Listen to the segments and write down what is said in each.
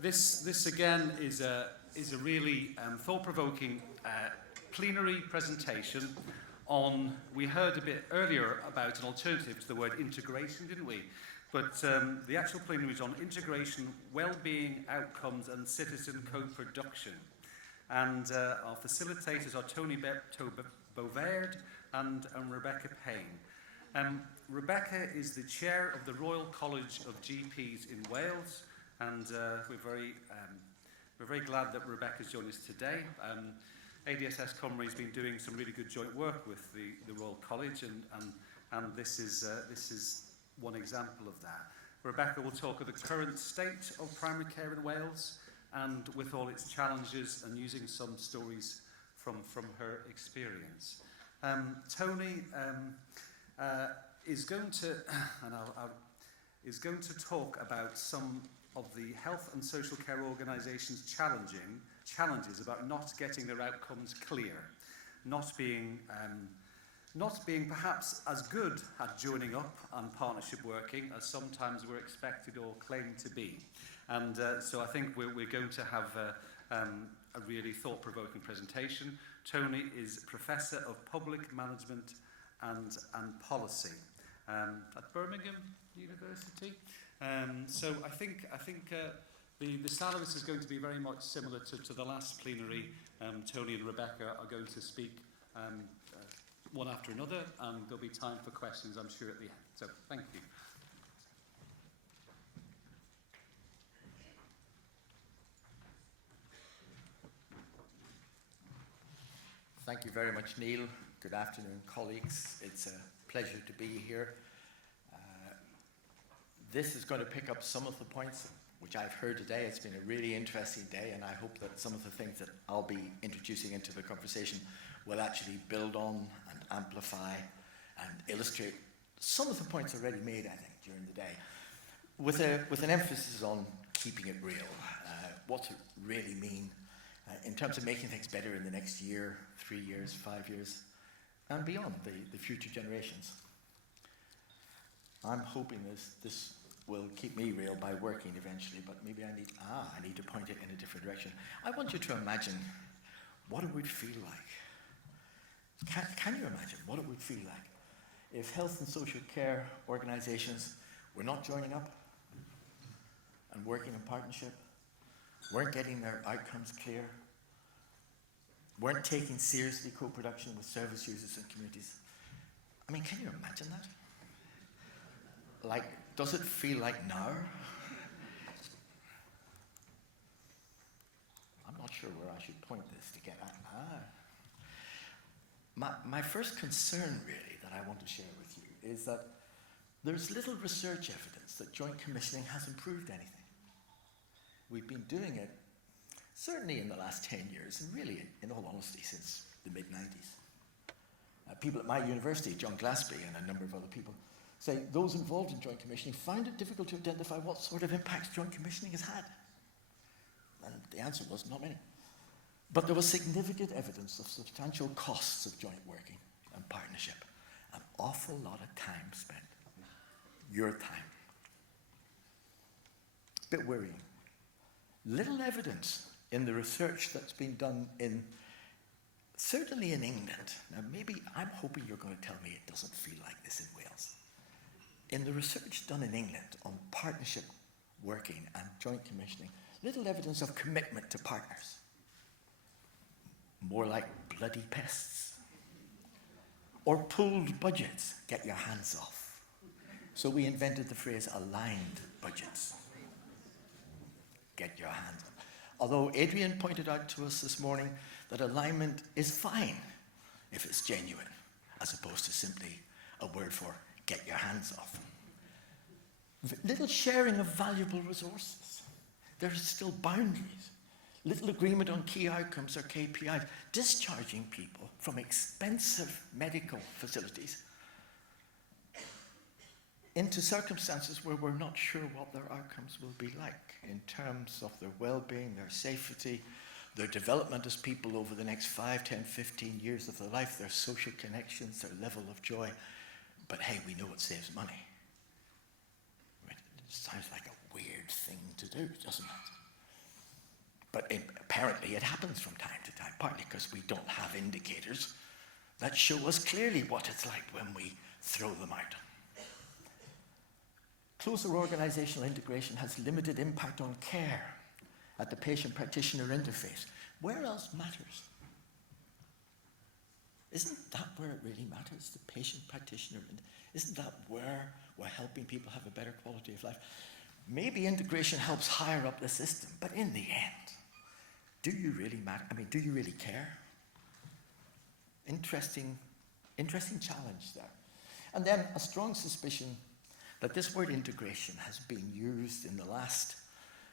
This again is a really thought-provoking plenary presentation on, we heard a bit earlier about an alternative to the word integration, didn't we? But the actual plenary is on integration, well-being, outcomes and citizen co-production. And our facilitators are Tony Bovaird and Rebecca Payne. Rebecca is the chair of the Royal College of GPs in Wales, and we're very glad that Rebecca's joined us today. ADSS Cymru has been doing some really good joint work with the Royal College, and this is one example of that. Rebecca will talk of the current state of primary care in Wales, and with all its challenges, and using some stories from her experience. Tony is going to is going to talk about some of the health and social care organisations' challenges about not getting their outcomes clear, not being perhaps as good at joining up and partnership working as sometimes we're expected or claimed to be. And so I think we're going to have a really thought-provoking presentation. Tony is Professor of Public Management and Policy at Birmingham University. So I think the style of this is going to be very much similar to the last plenary. Tony and Rebecca are going to speak one after another, and there'll be time for questions, I'm sure, at the end. So thank you. Thank you very much, Neil. Good afternoon, colleagues. It's a pleasure to be here. This is going to pick up some of the points which I've heard today. It's been a really interesting day, and I hope that some of the things that I'll be introducing into the conversation will actually build on and amplify and illustrate some of the points already made, I think, during the day, with an emphasis on keeping it real. What's it really mean in terms of making things better in the next year, 3 years, 5 years, and beyond, the future generations. I'm hoping this will keep me real by working eventually, but maybe I need to point it in a different direction. I want you to imagine what it would feel like. Can you imagine what it would feel like if health and social care organisations were not joining up and working in partnership, weren't getting their outcomes clear, weren't taking seriously co-production with service users and communities? I mean, can you imagine that? Like, does it feel like now? I'm not sure where I should point this to get at. My first concern, really, that I want to share with you is that there's little research evidence that joint commissioning has improved anything. We've been doing it certainly in the last 10 years, and really, in all honesty, since the mid-90s. People at my university, John Glaspie and a number of other people, say those involved in joint commissioning find it difficult to identify what sort of impacts joint commissioning has had. And the answer was not many. But there was significant evidence of substantial costs of joint working and partnership. An awful lot of time spent. Your time. A bit worrying. Little evidence in the research that's been done certainly in England. Now maybe I'm hoping you're going to tell me it doesn't feel like this in Wales. In the research done in England on partnership working and joint commissioning, little evidence of commitment to partners. More like bloody pests. Or pooled budgets, get your hands off. So we invented the phrase aligned budgets. Get your hands off. Although Adrian pointed out to us this morning that alignment is fine if it's genuine, as opposed to simply a word for get your hands off. Little sharing of valuable resources. There are still boundaries. Little agreement on key outcomes or KPIs. Discharging people from expensive medical facilities into circumstances where we're not sure what their outcomes will be like in terms of their well-being, their safety, their development as people over the next 5, 10, 15 years of their life, their social connections, their level of joy. But hey, we know it saves money. Right? It sounds like a weird thing to do, doesn't it? But apparently it happens from time to time, partly because we don't have indicators that show us clearly what it's like when we throw them out. Closer organizational integration has limited impact on care at the patient-practitioner interface. Where else matters? Isn't that where it really matters, the patient-practitioner? Isn't that where we're helping people have a better quality of life? Maybe integration helps higher up the system, but in the end, do you really matter? I mean, do you really care? Interesting challenge there. And then a strong suspicion that this word integration has been used in the last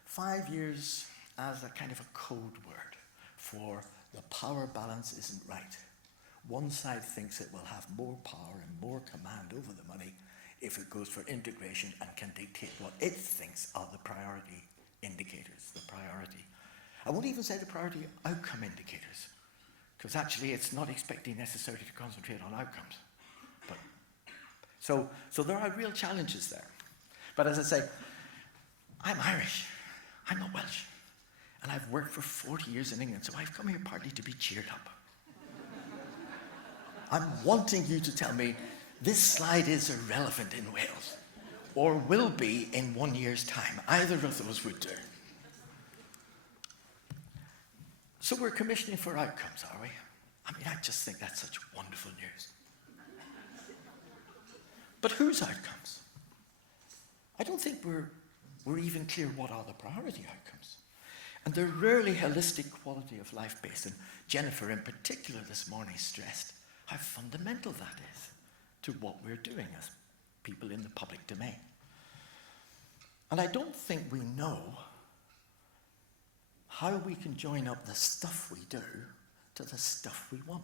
5 years as a kind of a code word for the power balance isn't right. One side thinks it will have more power and more command over the money if it goes for integration and can dictate what it thinks are the priority indicators, the priority. I won't even say the priority outcome indicators, because actually it's not expecting necessarily to concentrate on outcomes. But so there are real challenges there. But as I say, I'm Irish, I'm not Welsh, and I've worked for 40 years in England, so I've come here partly to be cheered up. I'm wanting you to tell me this slide is irrelevant in Wales, or will be in 1 year's time. Either of those would do. So we're commissioning for outcomes, are we? I mean, I just think that's such wonderful news. But whose outcomes? I don't think we're even clear what are the priority outcomes. And they're rarely holistic quality of life based. And Jennifer in particular this morning stressed how fundamental that is to what we're doing as people in the public domain. And I don't think we know how we can join up the stuff we do to the stuff we want,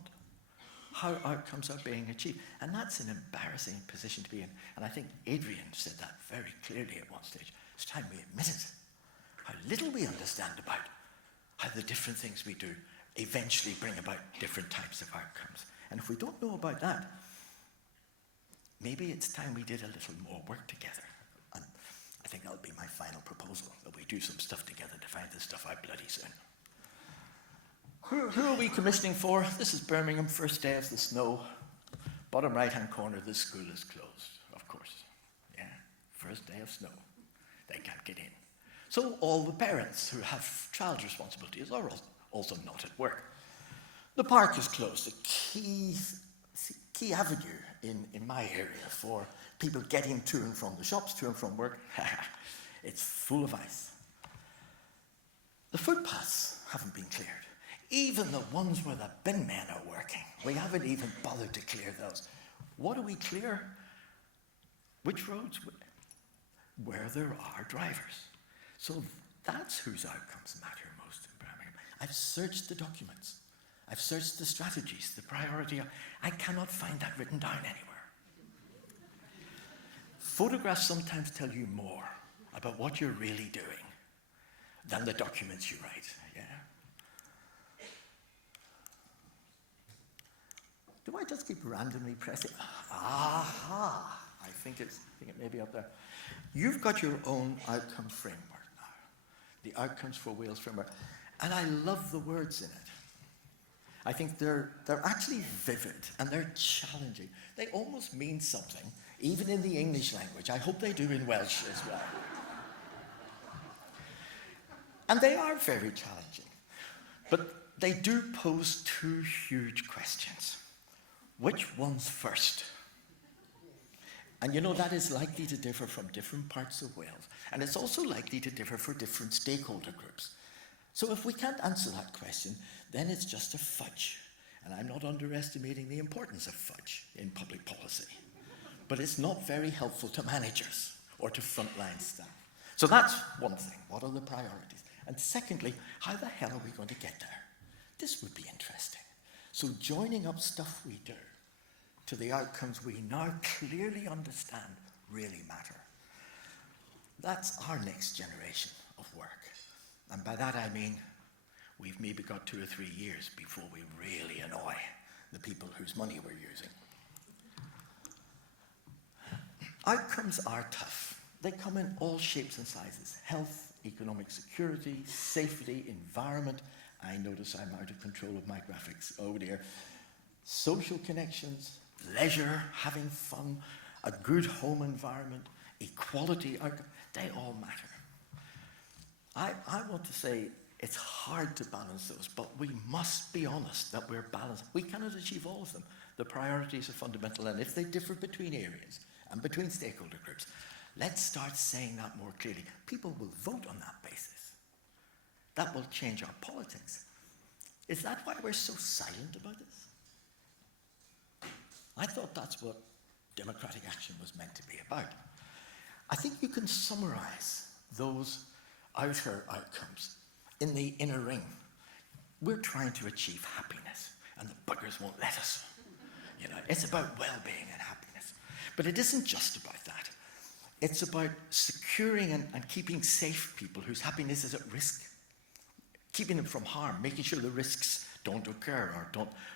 how outcomes are being achieved. And that's an embarrassing position to be in. And I think Adrian said that very clearly at one stage. It's time we admit it, how little we understand about how the different things we do eventually bring about different types of outcomes. And if we don't know about that, maybe it's time we did a little more work together. And I think that'll be my final proposal, that we do some stuff together to find this stuff out bloody soon. Who are we commissioning for? This is Birmingham, first day of the snow. Bottom right-hand corner, the school is closed, of course. Yeah, first day of snow. They can't get in. So all the parents who have child responsibilities are also not at work. The park is closed, a key avenue in my area for people getting to and from the shops, to and from work. It's full of ice. The footpaths haven't been cleared. Even the ones where the bin men are working, we haven't even bothered to clear those. What do we clear? Which roads? Where there are drivers. So that's whose outcomes matter most in Birmingham. I've searched the documents. I've searched the strategies, the priority. I cannot find that written down anywhere. Photographs sometimes tell you more about what you're really doing than the documents you write. Yeah. Do I just keep randomly pressing? Aha! I think it may be up there. You've got your own outcomes framework now. The Outcomes for Wales framework. And I love the words in it. I think they're actually vivid and they're challenging. They almost mean something, even in the English language. I hope they do in Welsh as well. And they are very challenging. But they do pose two huge questions. Which one's first? And you know, that is likely to differ from different parts of Wales. And it's also likely to differ for different stakeholder groups. So if we can't answer that question, then it's just a fudge. And I'm not underestimating the importance of fudge in public policy. But it's not very helpful to managers or to frontline staff. So that's one thing. What are the priorities? And secondly, how the hell are we going to get there? This would be interesting. So joining up stuff we do to the outcomes we now clearly understand really matter. That's our next generation of work. And by that I mean we've maybe got 2 or 3 years before we really annoy the people whose money we're using. Outcomes are tough. They come in all shapes and sizes. Health, economic security, safety, environment. I notice I'm out of control of my graphics. Oh dear. Social connections, leisure, having fun, a good home environment, equality, they all matter. I want to say it's hard to balance those, but we must be honest that we're balanced. We cannot achieve all of them. The priorities are fundamental, and if they differ between areas and between stakeholder groups, let's start saying that more clearly. People will vote on that basis. That will change our politics. Is that why we're so silent about this? I thought that's what democratic action was meant to be about. I think you can summarize those outer outcomes in the inner ring. We're trying to achieve happiness, and the buggers won't let us. You know, it's about well-being and happiness. But it isn't just about that. It's about securing and keeping safe people whose happiness is at risk, keeping them from harm, making sure the risks don't occur or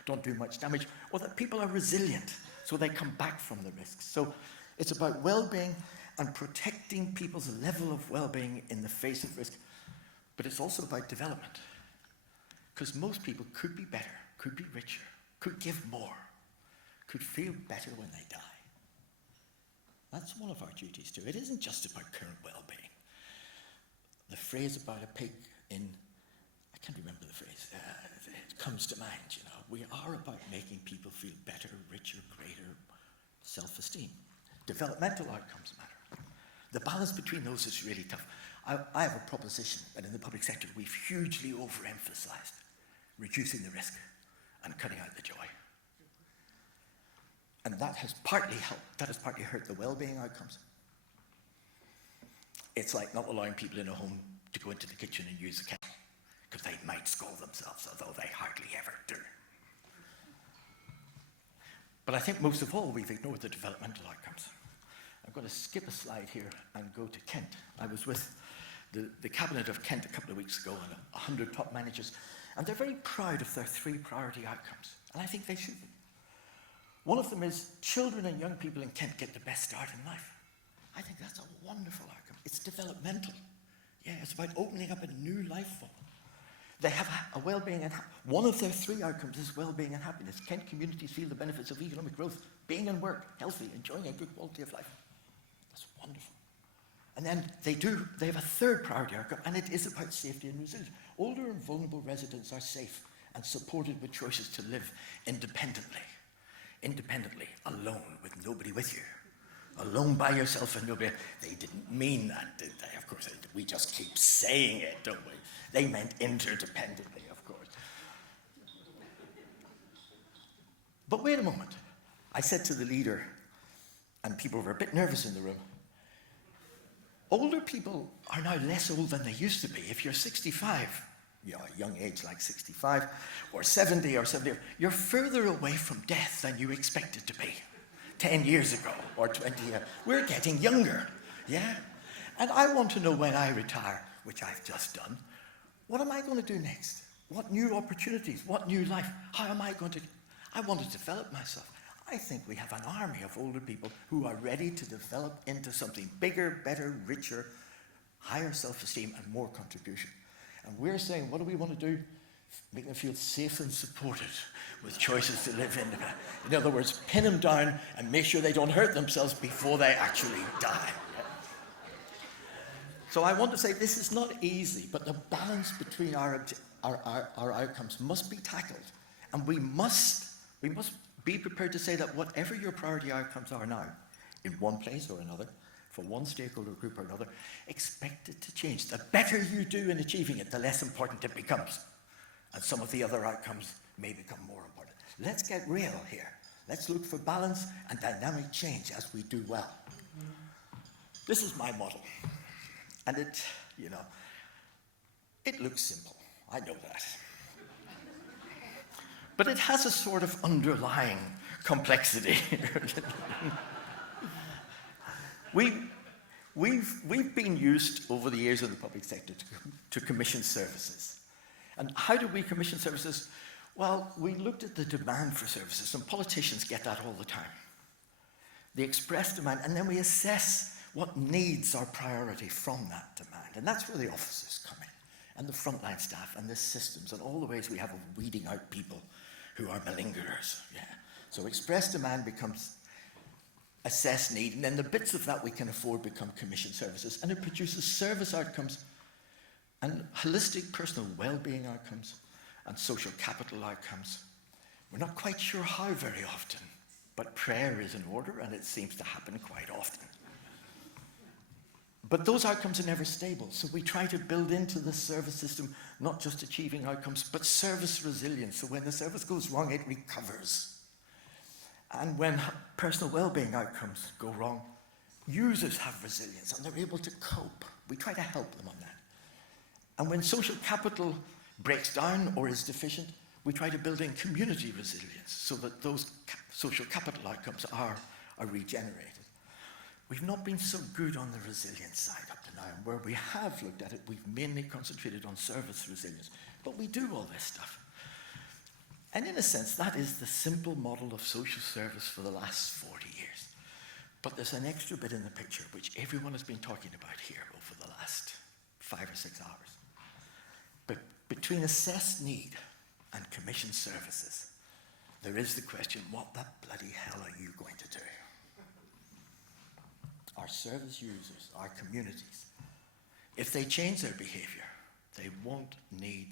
don't do much damage, or that people are resilient so they come back from the risks. So it's about well-being and protecting people's level of well-being in the face of risk. But it's also about development. Because most people could be better, could be richer, could give more, could feel better when they die. That's one of our duties too. It isn't just about current well-being. The phrase about a pig in, I can't remember the phrase, it comes to mind, you know. We are about making people feel better, richer, greater self-esteem. Developmental outcomes matter. The balance between those is really tough. I have a proposition that in the public sector we've hugely overemphasized reducing the risk and cutting out the joy. And that has partly helped, that has partly hurt the well-being outcomes. It's like not allowing people in a home to go into the kitchen and use the kettle, because they might scald themselves, although they hardly ever do. But I think most of all, we've ignored the developmental outcomes. I'm going to skip a slide here and go to Kent. I was with the Cabinet of Kent a couple of weeks ago, and 100 top managers, and they're very proud of their 3 priority outcomes, and I think they should be. One of them is children and young people in Kent get the best start in life. I think that's a wonderful outcome. It's developmental. Yeah, it's about opening up a new life for them. They have a well-being, and one of their 3 outcomes is well-being and happiness. Kent communities feel the benefits of economic growth, being in work, healthy, enjoying a good quality of life. That's wonderful. And then they have a 3rd priority outcome, and it is about safety and resilience. Older and vulnerable residents are safe and supported with choices to live independently, alone, with nobody with you. Alone by yourself and nobody. They didn't mean that, did they? Of course, we just keep saying it, don't we? They meant interdependently, of course. But wait a moment. I said to the leader, and people were a bit nervous in the room, older people are now less old than they used to be. If you're 65, you know, a young age like 65, or 70 or 70, you're further away from death than you expected to be 10 years ago or 20 years. We're getting younger, yeah? And I want to know when I retire, which I've just done, what am I going to do next? What new opportunities? What new life? How am I going to... I want to develop myself. I think we have an army of older people who are ready to develop into something bigger, better, richer, higher self-esteem and more contribution. And we're saying, what do we want to do? Make them feel safe and supported with choices to live independently. In other words, pin them down and make sure they don't hurt themselves before they actually die. So I want to say this is not easy, but the balance between our outcomes must be tackled. And we must be prepared to say that whatever your priority outcomes are now, in one place or another, for one stakeholder group or another, expect it to change. The better you do in achieving it, the less important it becomes. And some of the other outcomes may become more important. Let's get real here. Let's look for balance and dynamic change as we do well. This is my model. And it, you know, it looks simple. I know that. But it has a sort of underlying complexity. We've been used over the years in the public sector to commission services. And how do we commission services? Well, we looked at the demand for services, and politicians get that all the time. They express demand, and then we assess what needs are priority from that demand. And that's where the officers come in, and the frontline staff, and the systems, and all the ways we have of weeding out people who are malingerers. Yeah. So express demand becomes assess need, and then the bits of that we can afford become commission services, and it produces service outcomes and holistic personal well-being outcomes and social capital outcomes. We're not quite sure how very often, but prayer is in order, and it seems to happen quite often. But those outcomes are never stable, so we try to build into the service system not just achieving outcomes, but service resilience. So when the service goes wrong, it recovers. And when personal well-being outcomes go wrong, users have resilience and they're able to cope. We try to help them on that. And when social capital breaks down or is deficient, we try to build in community resilience so that those social capital outcomes are regenerated. We've not been so good on the resilience side up to now, and where we have looked at it, we've mainly concentrated on service resilience. But we do all this stuff. And in a sense, that is the simple model of social service for the last 40 years. But there's an extra bit in the picture, which everyone has been talking about here over the last 5 or 6 hours. But between assessed need and commissioned services, there is the question, what the bloody hell are you going to do? Our service users, our communities, if they change their behavior, they won't need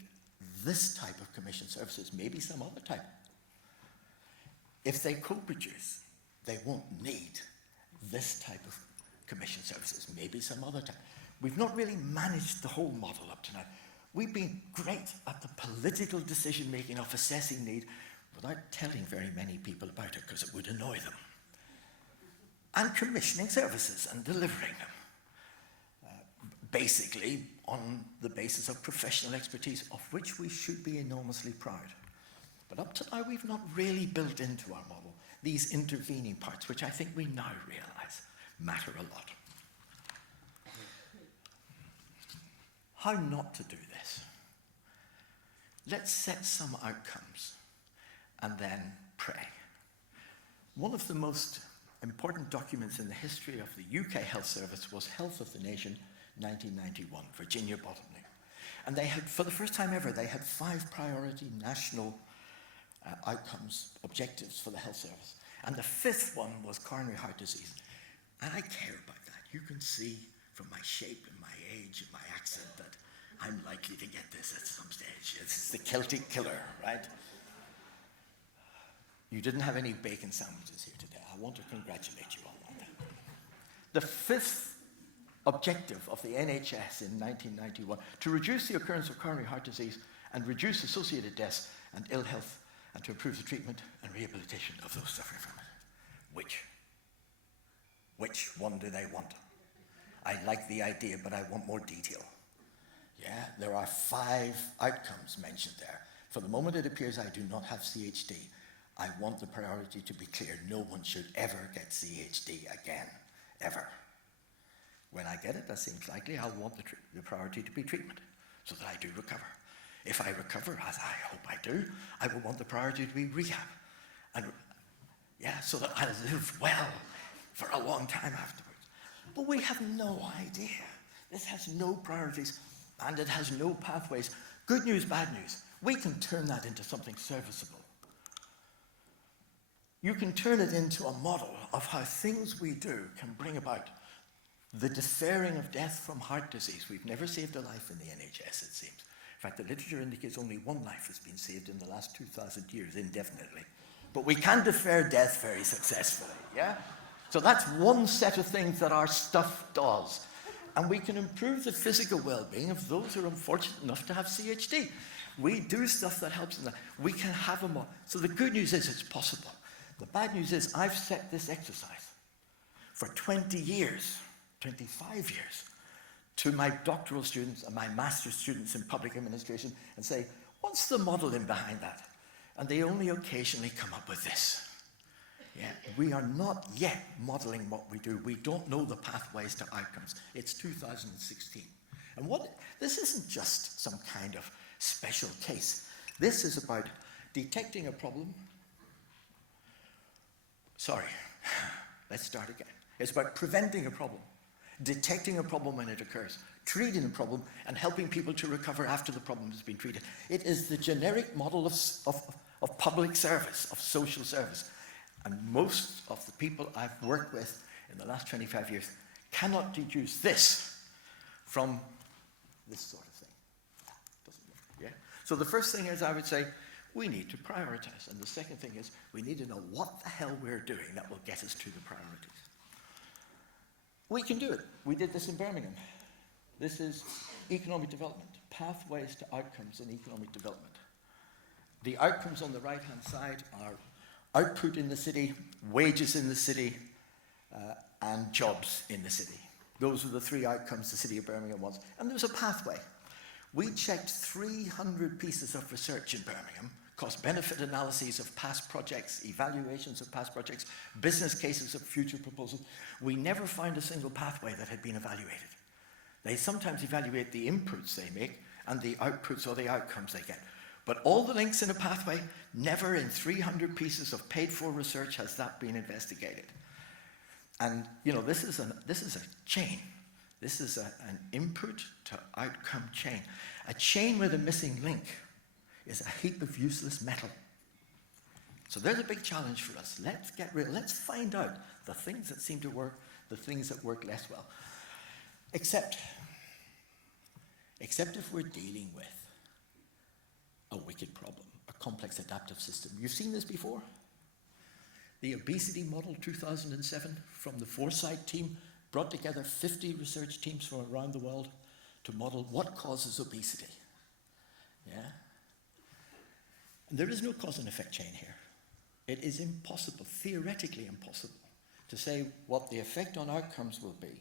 this type of commission services, maybe some other type. If they co-produce, they won't need this type of commission services, maybe some other type. We've not really managed the whole model up to now. We've been great at the political decision-making of assessing need without telling very many people about it because it would annoy them. And commissioning services and delivering them. Basically on the basis of professional expertise, of which we should be enormously proud. But up to now, we've not really built into our model these intervening parts, which I think we now realize matter a lot. How not to do this? Let's set some outcomes and then pray. One of the most important documents in the history of the UK Health Service was Health of the Nation, 1991, Virginia bottoming. And they had, for the first time ever, they had 5 priority national outcomes, objectives for the health service. And the 5th one was coronary heart disease. And I care about that. You can see from my shape and my age and my accent that I'm likely to get this at some stage. It's the Celtic killer, right? You didn't have any bacon sandwiches here today. I want to congratulate you on that. The 5th objective of the NHS in 1991, to reduce the occurrence of coronary heart disease and reduce associated deaths and ill health, and to improve the treatment and rehabilitation of those suffering from it. Which one do they want? I like the idea, but I want more detail. Yeah, there are 5 outcomes mentioned there. For the moment it appears I do not have CHD. I want the priority to be clear. No one should ever get CHD again, ever. When I get it, that seems likely, I'll want the priority to be treatment, so that I do recover. If I recover, as I hope I do, I will want the priority to be rehab. And so that I'll live well for a long time afterwards. But we have no idea. This has no priorities, and it has no pathways. Good news, bad news. We can turn that into something serviceable. You can turn it into a model of how things we do can bring about the deferring of death from heart disease. We've never saved a life in the NHS, it seems. In fact, the literature indicates only 1 life has been saved in the last 2,000 years indefinitely. But we can defer death very successfully, yeah? So that's one set of things that our stuff does. And we can improve the physical well-being of those who are unfortunate enough to have CHD. We do stuff that helps them. We can have them all. So the good news is it's possible. The bad news is I've set this exercise for 20 years, 25 years, to my doctoral students and my master's students in public administration and say, what's the modeling behind that? And they only occasionally come up with this. Yeah, we are not yet modeling what we do. We don't know the pathways to outcomes. It's 2016. And this isn't just some kind of special case. This is about detecting a problem. Sorry, let's start again. It's about preventing a problem detecting a problem when it occurs, treating the problem, and helping people to recover after the problem has been treated. It is the generic model of public service, of social service. And most of the people I've worked with in the last 25 years cannot deduce this from this sort of thing. Doesn't work, yeah? So the first thing is, I would say, we need to prioritize. And the second thing is, we need to know what the hell we're doing that will get us to the priorities. We can do it. We did this in Birmingham. This is economic development, pathways to outcomes in economic development. The outcomes on the right-hand side are output in the city, wages in the city, and jobs in the city. Those are the three outcomes the city of Birmingham wants. And there's a pathway. We checked 300 pieces of research in Birmingham, cost-benefit analyses of past projects, evaluations of past projects, business cases of future proposals. We never found a single pathway that had been evaluated. They sometimes evaluate the inputs they make and the outputs or the outcomes they get. But all the links in a pathway, never in 300 pieces of paid-for research has that been investigated. And, you know, this is a chain. This is an input to outcome chain. A chain with a missing link is a heap of useless metal. So there's a big challenge for us. Let's get real. Let's find out the things that seem to work, the things that work less well. Except if we're dealing with a wicked problem, a complex adaptive system. You've seen this before? The Obesity Model 2007 from the Foresight team brought together 50 research teams from around the world to model what causes obesity. Yeah? And there is no cause and effect chain here. It is impossible, theoretically impossible, to say what the effect on outcomes will be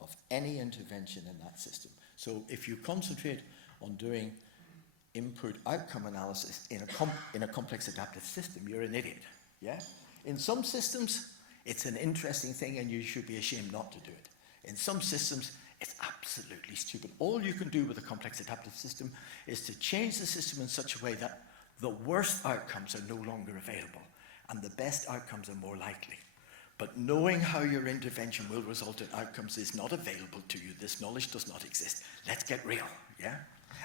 of any intervention in that system. So if you concentrate on doing input-outcome analysis in a complex adaptive system, you're an idiot. Yeah? In some systems, it's an interesting thing and you should be ashamed not to do it. In some systems, it's absolutely stupid. All you can do with a complex adaptive system is to change the system in such a way that the worst outcomes are no longer available and the best outcomes are more likely. But knowing how your intervention will result in outcomes is not available to you. This knowledge does not exist. Let's get real, yeah?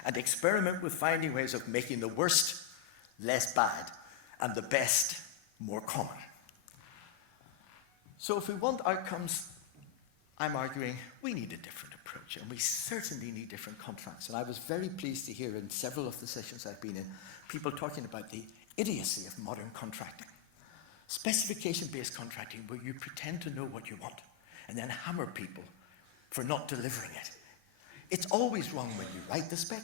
And experiment with finding ways of making the worst less bad and the best more common. So if we want outcomes, I'm arguing we need a different approach, and we certainly need different contracts. And I was very pleased to hear in several of the sessions I've been in, people talking about the idiocy of modern contracting. Specification-based contracting, where you pretend to know what you want and then hammer people for not delivering it. It's always wrong when you write the spec,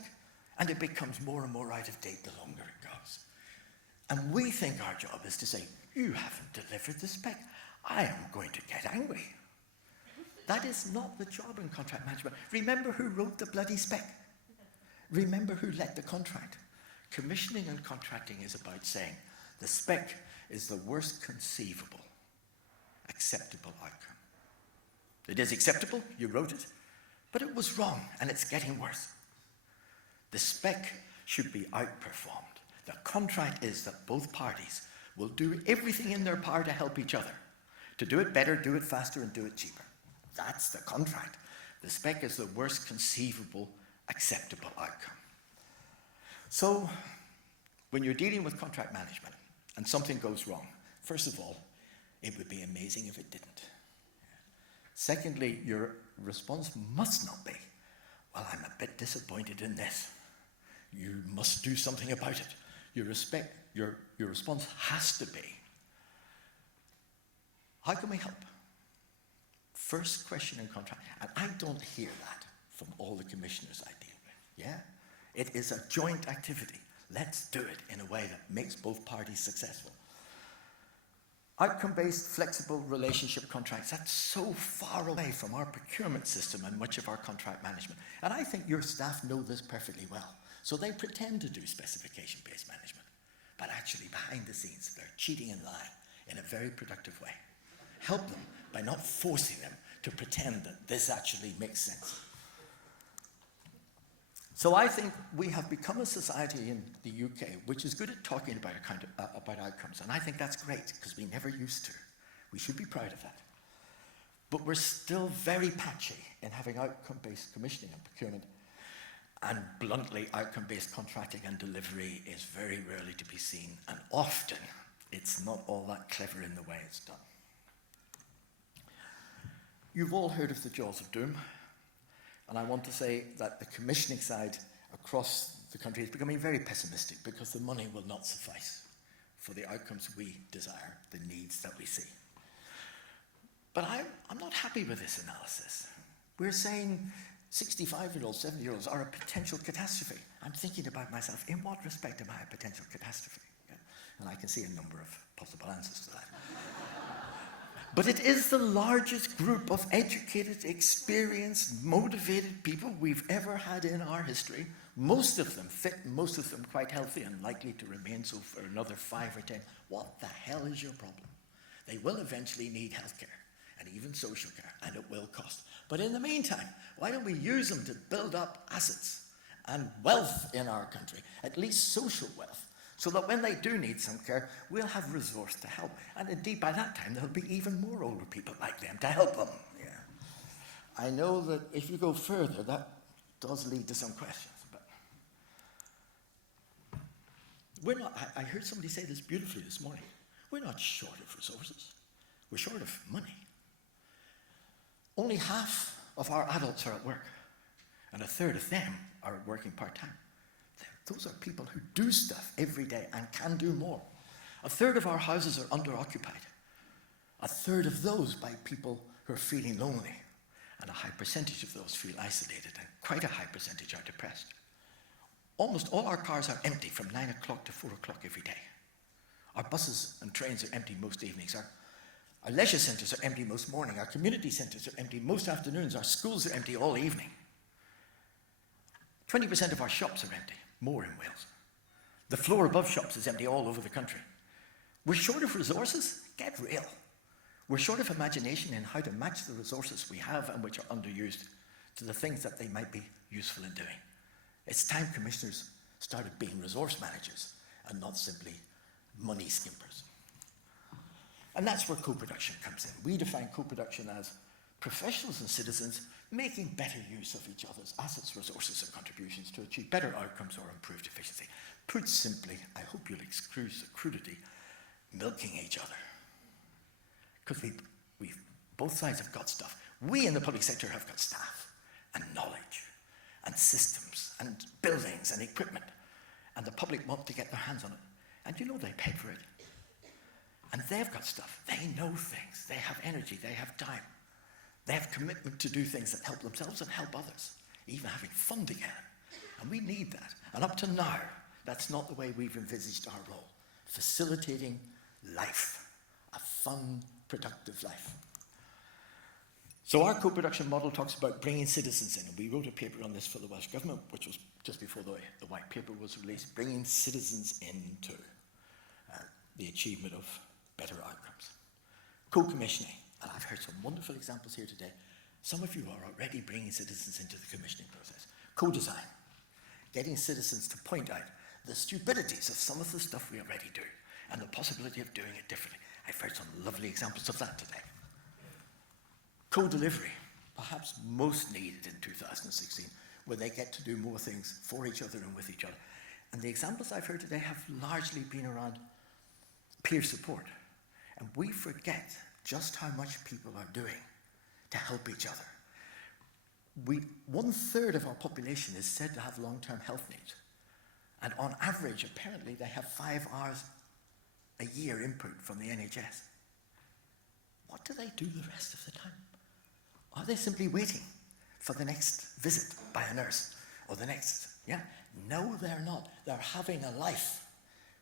and it becomes more and more out of date the longer it goes. And we think our job is to say, you haven't delivered the spec. I am going to get angry. That is not the job in contract management. Remember who wrote the bloody spec. Remember who led the contract. Commissioning and contracting is about saying the spec is the worst conceivable acceptable outcome. It is acceptable, you wrote it, but it was wrong and it's getting worse. The spec should be outperformed. The contract is that both parties will do everything in their power to help each other. To do it better, do it faster, and do it cheaper. That's the contract. The spec is the worst conceivable acceptable outcome. So, when you're dealing with contract management and something goes wrong, first of all, it would be amazing if it didn't. Secondly, your response must not be, well, I'm a bit disappointed in this. You must do something about it. Your response has to be, how can we help? First question in contract. And I don't hear that from all the commissioners I deal with. Yeah? It is a joint activity. Let's do it in a way that makes both parties successful. Outcome-based, flexible relationship contracts, that's so far away from our procurement system and much of our contract management. And I think your staff know this perfectly well. So they pretend to do specification-based management. But actually, behind the scenes, they're cheating and lying in a very productive way. Help them by not forcing them to pretend that this actually makes sense. So I think we have become a society in the UK which is good at talking about outcomes, and I think that's great because we never used to. We should be proud of that. But we're still very patchy in having outcome-based commissioning and procurement. And bluntly, outcome-based contracting and delivery is very rarely to be seen. And often, it's not all that clever in the way it's done. You've all heard of the jaws of doom. And I want to say that the commissioning side across the country is becoming very pessimistic because the money will not suffice for the outcomes we desire, the needs that we see. But I'm not happy with this analysis. We're saying 65-year-olds, 70-year-olds are a potential catastrophe. I'm thinking about myself, in what respect am I a potential catastrophe? Yeah. And I can see a number of possible answers to that. But it is the largest group of educated, experienced, motivated people we've ever had in our history. Most of them fit, most of them quite healthy and likely to remain so for another 5 or 10. What the hell is your problem? They will eventually need healthcare and even social care, and it will cost. But in the meantime, why don't we use them to build up assets and wealth in our country, at least social wealth, so that when they do need some care, we'll have resource to help. And indeed, by that time, there'll be even more older people like them to help them. Yeah. I know that if you go further, that does lead to some questions. But we're not, I heard somebody say this beautifully this morning. We're not short of resources. We're short of money. Only half of our adults are at work, and a third of them are working part-time. Those are people who do stuff every day and can do more. A third of our houses are under-occupied. A third of those by people who are feeling lonely. And a high percentage of those feel isolated, and quite a high percentage are depressed. Almost all our cars are empty from 9 o'clock to 4 o'clock every day. Our buses and trains are empty most evenings. Our leisure centres are empty most morning. Our community centres are empty most afternoons. Our schools are empty all evening. 20% of our shops are empty. More in Wales. The floor above shops is empty all over the country. We're short of resources? Get real. We're short of imagination in how to match the resources we have and which are underused to the things that they might be useful in doing. It's time commissioners started being resource managers and not simply money skimpers. And that's where co-production comes in. We define co-production as professionals and citizens making better use of each other's assets, resources, and contributions to achieve better outcomes or improved efficiency. Put simply, I hope you'll excuse the crudity, milking each other. Because both sides have got stuff. We in the public sector have got staff and knowledge and systems and buildings and equipment. And the public want to get their hands on it. And you know they paid for it. And they've got stuff. They know things. They have energy. They have time. They have commitment to do things that help themselves and help others, even having fun together. And we need that. And up to now, that's not the way we've envisaged our role. Facilitating life, a fun, productive life. So our co-production model talks about bringing citizens in. And we wrote a paper on this for the Welsh Government, which was just before the white paper was released, bringing citizens into the achievement of better outcomes. Co-commissioning. And I've heard some wonderful examples here today. Some of you are already bringing citizens into the commissioning process. Co-design, getting citizens to point out the stupidities of some of the stuff we already do and the possibility of doing it differently. I've heard some lovely examples of that today. Co-delivery, perhaps most needed in 2016, where they get to do more things for each other and with each other. And the examples I've heard today have largely been around peer support. And we forget just how much people are doing to help each other. 1/3 of our population is said to have long-term health needs. And on average, apparently, they have 5 hours a year input from the NHS. What do they do the rest of the time? Are they simply waiting for the next visit by a nurse or the next? Yeah? No, they're not. They're having a life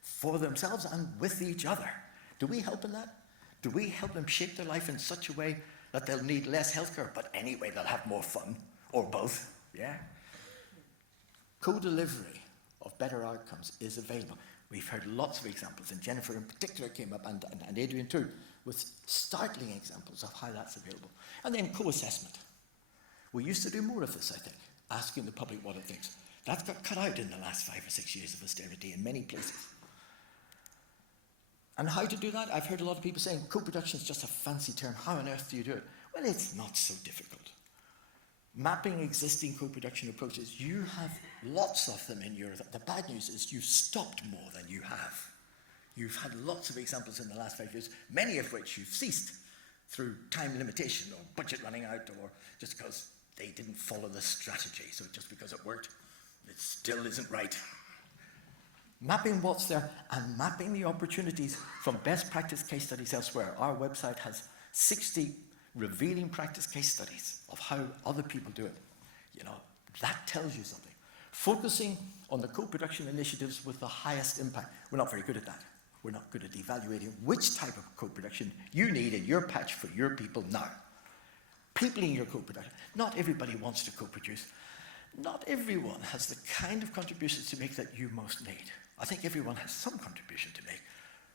for themselves and with each other. Do we help in that? Do we help them shape their life in such a way that they'll need less healthcare, but anyway they'll have more fun, or both? Yeah. Co-delivery of better outcomes is available. We've heard lots of examples, and Jennifer in particular came up, and Adrian too, with startling examples of how that's available. And then co-assessment. We used to do more of this, I think, asking the public what it thinks. That's got cut out in the last 5 or 6 years of austerity in many places. And how to do that? I've heard a lot of people saying co-production is just a fancy term. How on earth do you do it? Well, it's not so difficult. Mapping existing co-production approaches, you have lots of them in Europe. The bad news is you've stopped more than you have. You've had lots of examples in the last 5 years, many of which you've ceased through time limitation or budget running out or just because they didn't follow the strategy. So just because it worked, it still isn't right. Mapping what's there and mapping the opportunities from best practice case studies elsewhere. Our website has 60 revealing practice case studies of how other people do it. You know, that tells you something. Focusing on the co-production initiatives with the highest impact. We're not very good at that. We're not good at evaluating which type of co-production you need in your patch for your people now. Peopling your co-production. Not everybody wants to co-produce. Not everyone has the kind of contributions to make that you most need. I think everyone has some contribution to make,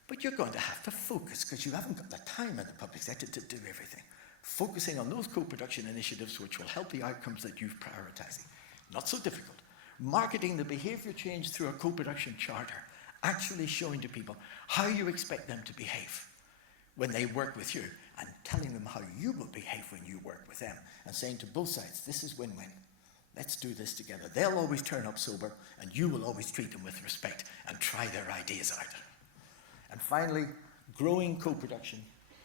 but you're going to have to focus because you haven't got the time in the public sector to do everything. Focusing on those co-production initiatives which will help the outcomes that you've prioritizing. Not so difficult. Marketing the behavior change through a co-production charter, actually showing to people how you expect them to behave when they work with you and telling them how you will behave when you work with them and saying to both sides, this is win-win. Let's do this together. They'll always turn up sober and you will always treat them with respect and try their ideas out. And finally, growing co-production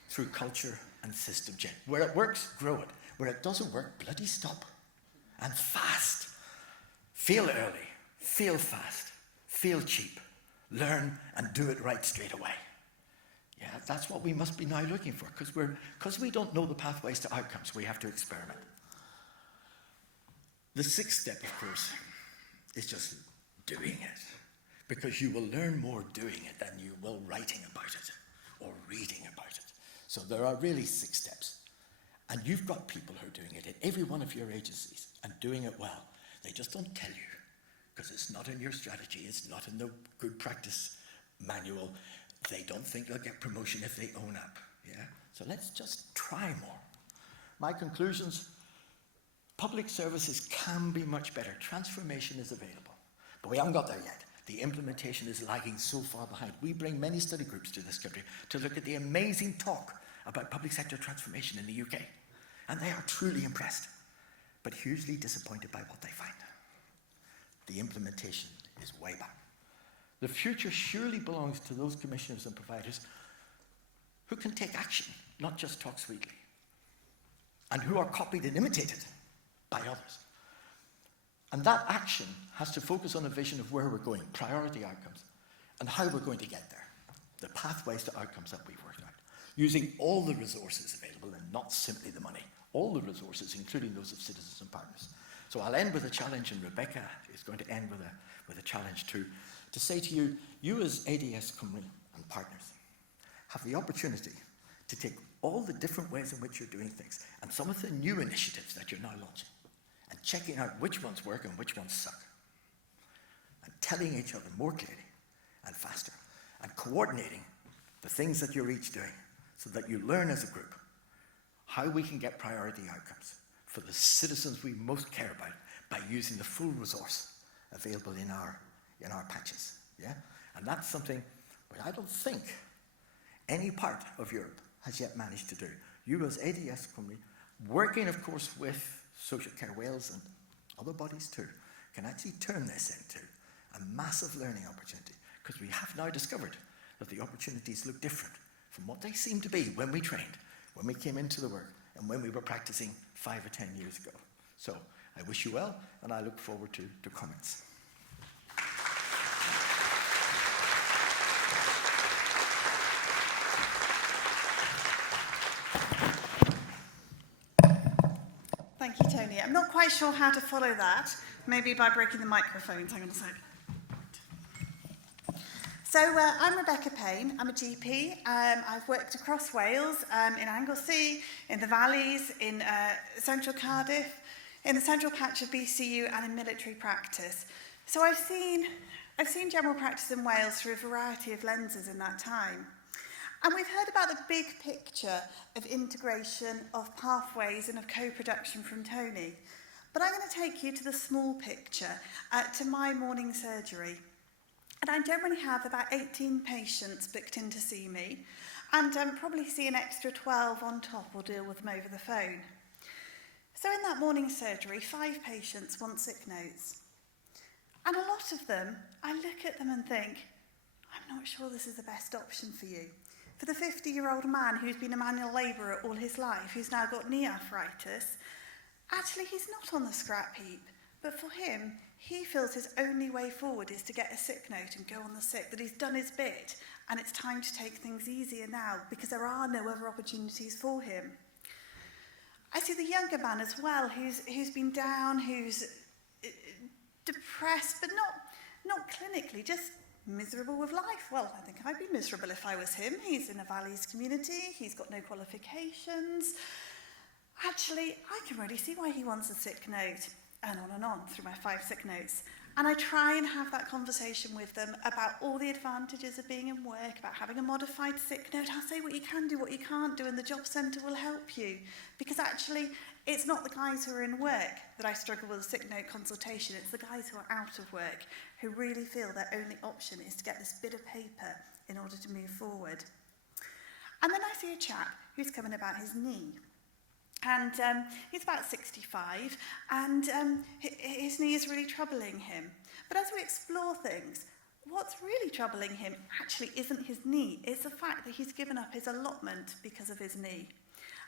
through culture and system change. Where it works, grow it. Where it doesn't work, bloody stop. And fast. Fail early, fail fast, fail cheap. Learn and do it right straight away. Yeah, that's what we must be now looking for, because we don't know the pathways to outcomes, we have to experiment. The sixth step, of course, is just doing it, because you will learn more doing it than you will writing about it or reading about it. So there are really 6 steps, and you've got people who are doing it in every one of your agencies and doing it well. They just don't tell you, because it's not in your strategy, it's not in the good practice manual. They don't think they'll get promotion if they own up. Yeah? So let's just try more. My conclusions, public services can be much better. Transformation is available, but we haven't got there yet. The implementation is lagging so far behind. We bring many study groups to this country to look at the amazing talk about public sector transformation in the UK, and they are truly impressed, but hugely disappointed by what they find. The implementation is way back. The future surely belongs to those commissioners and providers who can take action, not just talk sweetly, and who are copied and imitated by others. And that action has to focus on a vision of where we're going, priority outcomes, and how we're going to get there, the pathways to outcomes that we've worked out, using all the resources available and not simply the money, all the resources, including those of citizens and partners. So I'll end with a challenge, and Rebecca is going to end with a challenge too, to say to you, you as ADS Cymru and partners have the opportunity to take all the different ways in which you're doing things and some of the new initiatives that you're now launching and checking out which ones work and which ones suck and telling each other more clearly and faster and coordinating the things that you're each doing so that you learn as a group how we can get priority outcomes for the citizens we most care about by using the full resource available in our patches. Yeah? And that's something that I don't think any part of Europe has yet managed to do. You as ADS Cymru, working of course with Social Care Wales and other bodies too, can actually turn this into a massive learning opportunity, because we have now discovered that the opportunities look different from what they seemed to be when we trained, when we came into the work, and when we were practicing 5 or 10 years ago. So I wish you well, and I look forward to comments. Thank you, Tony. I'm not quite sure how to follow that. Maybe by breaking the microphones. Hang on a sec. So I'm Rebecca Payne. I'm a GP. I've worked across Wales, in Anglesey, in the Valleys, in central Cardiff, in the central patch of BCU, and in military practice. So I've seen general practice in Wales through a variety of lenses in that time. And we've heard about the big picture of integration, of pathways, and of co-production from Tony. But I'm going to take you to the small picture, to my morning surgery. And I generally have about 18 patients booked in to see me. and probably see an extra 12 on top or deal with them over the phone. So in that morning surgery, 5 patients want sick notes. And a lot of them, I look at them and think, I'm not sure this is the best option for you. For the 50-year-old man who's been a manual labourer all his life, who's now got knee arthritis, actually he's not on the scrap heap. But for him, he feels his only way forward is to get a sick note and go on the sick, that he's done his bit and it's time to take things easier now because there are no other opportunities for him. I see the younger man as well, who's been down, who's depressed, but not clinically, just miserable with life. Well, I think I'd be miserable if I was him. He's in a Valleys community, he's got no qualifications. Actually, I can really see why he wants a sick note, and on through my 5 sick notes. And I try and have that conversation with them about all the advantages of being in work, about having a modified sick note. I'll say what you can do, what you can't do, and the job centre will help you. Because actually, it's not the guys who are in work that I struggle with a sick note consultation. It's the guys who are out of work who really feel their only option is to get this bit of paper in order to move forward. And then I see a chap who's coming about his knee. And he's about 65, and his knee is really troubling him. But as we explore things, what's really troubling him actually isn't his knee. It's the fact that he's given up his allotment because of his knee.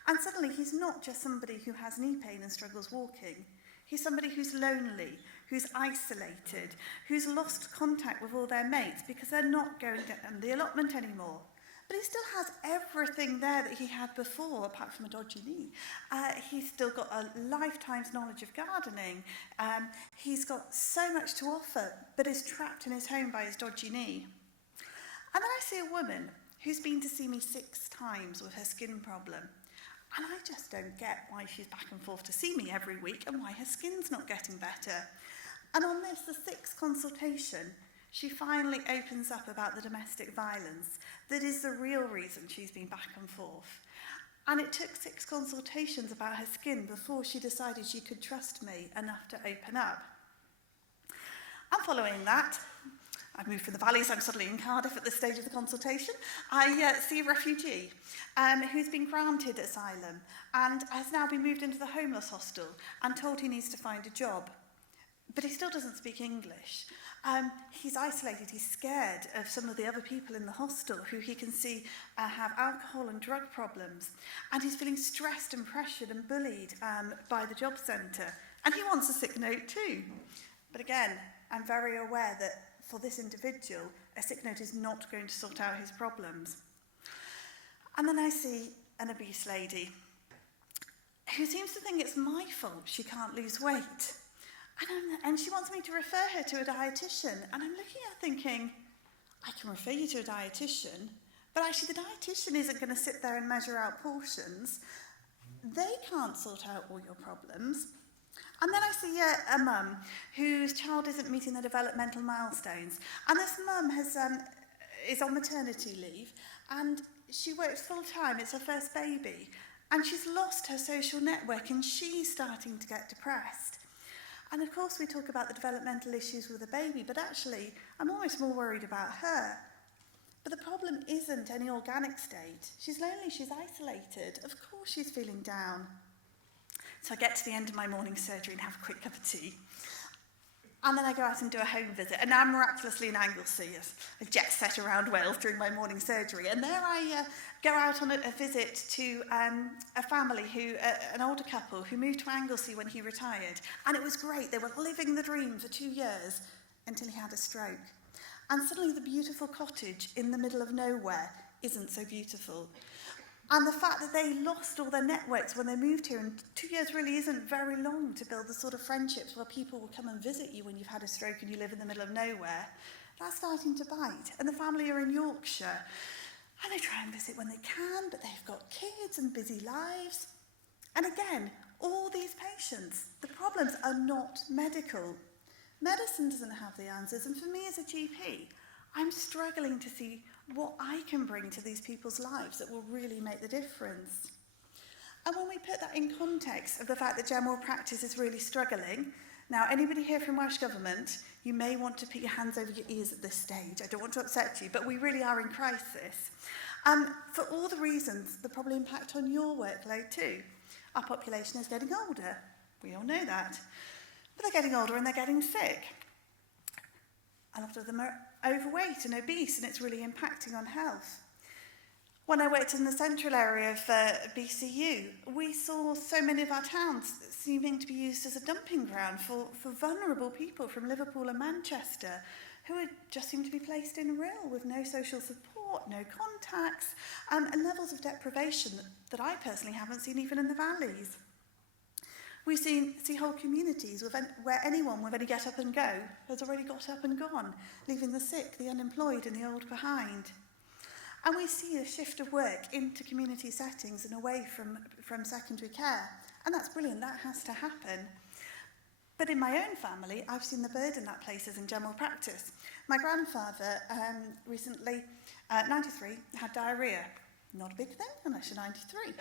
And suddenly he's not just somebody who has knee pain and struggles walking. He's somebody who's lonely, who's isolated, who's lost contact with all their mates because they're not going to the allotment anymore. But he still has everything there that he had before, apart from a dodgy knee. He's still got a lifetime's knowledge of gardening. He's got so much to offer, but is trapped in his home by his dodgy knee. And then I see a woman who's been to see me 6 times with her skin problem. And I just don't get why she's back and forth to see me every week and why her skin's not getting better. And on this, the 6th consultation, she finally opens up about the domestic violence that is the real reason she's been back and forth. And it took 6 consultations about her skin before she decided she could trust me enough to open up. And following that, I've moved from the Valleys, I'm suddenly in Cardiff at this stage of the consultation. I see a refugee who's been granted asylum and has now been moved into the homeless hostel and told he needs to find a job. But he still doesn't speak English. He's isolated, he's scared of some of the other people in the hostel who he can see have alcohol and drug problems. And he's feeling stressed and pressured and bullied by the job centre. And he wants a sick note too. But again, I'm very aware that for this individual, a sick note is not going to sort out his problems. And then I see an obese lady who seems to think it's my fault she can't lose weight. And she wants me to refer her to a dietitian. And I'm looking at her thinking, I can refer you to a dietitian, but actually the dietitian isn't going to sit there and measure out portions. They can't sort out all your problems. And then I see a mum whose child isn't meeting their developmental milestones. And this mum is on maternity leave and she works full time. It's her first baby. And she's lost her social network and she's starting to get depressed. And of course we talk about the developmental issues with the baby, but actually I'm almost more worried about her. But the problem isn't any organic state. She's lonely, she's isolated. Of course she's feeling down. So I get to the end of my morning surgery and have a quick cup of tea. And then I go out and do a home visit. And I'm miraculously in Anglesey, a jet set around Wales during my morning surgery. And there I go out on a visit to a family, an older couple, who moved to Anglesey when he retired. And it was great. They were living the dream for 2 years until he had a stroke. And suddenly the beautiful cottage in the middle of nowhere isn't so beautiful. And the fact that they lost all their networks when they moved here, and 2 years really isn't very long to build the sort of friendships where people will come and visit you when you've had a stroke and you live in the middle of nowhere, that's starting to bite. And the family are in Yorkshire, and they try and visit when they can, but they've got kids and busy lives. And again, all these patients, the problems are not medical. Medicine doesn't have the answers, and for me as a GP, I'm struggling to see what I can bring to these people's lives that will really make the difference. And when we put that in context of the fact that general practice is really struggling, now anybody here from Welsh Government, you may want to put your hands over your ears at this stage. I don't want to upset you, but we really are in crisis. For all the reasons that probably impact on your workload too. Our population is getting older. We all know that. But they're getting older and they're getting sick. A lot of them are overweight and obese, and it's really impacting on health. When I worked in the central area of BCU, we saw so many of our towns seeming to be used as a dumping ground for vulnerable people from Liverpool and Manchester who just seemed to be placed in real with no social support, no contacts, and levels of deprivation that I personally haven't seen even in the valleys. We see whole communities where anyone with any get up and go has already got up and gone, leaving the sick, the unemployed and the old behind. And we see a shift of work into community settings and away from secondary care. And that's brilliant, that has to happen. But in my own family, I've seen the burden that places in general practice. My grandfather recently, 93, had diarrhoea. Not a big thing unless you're 93.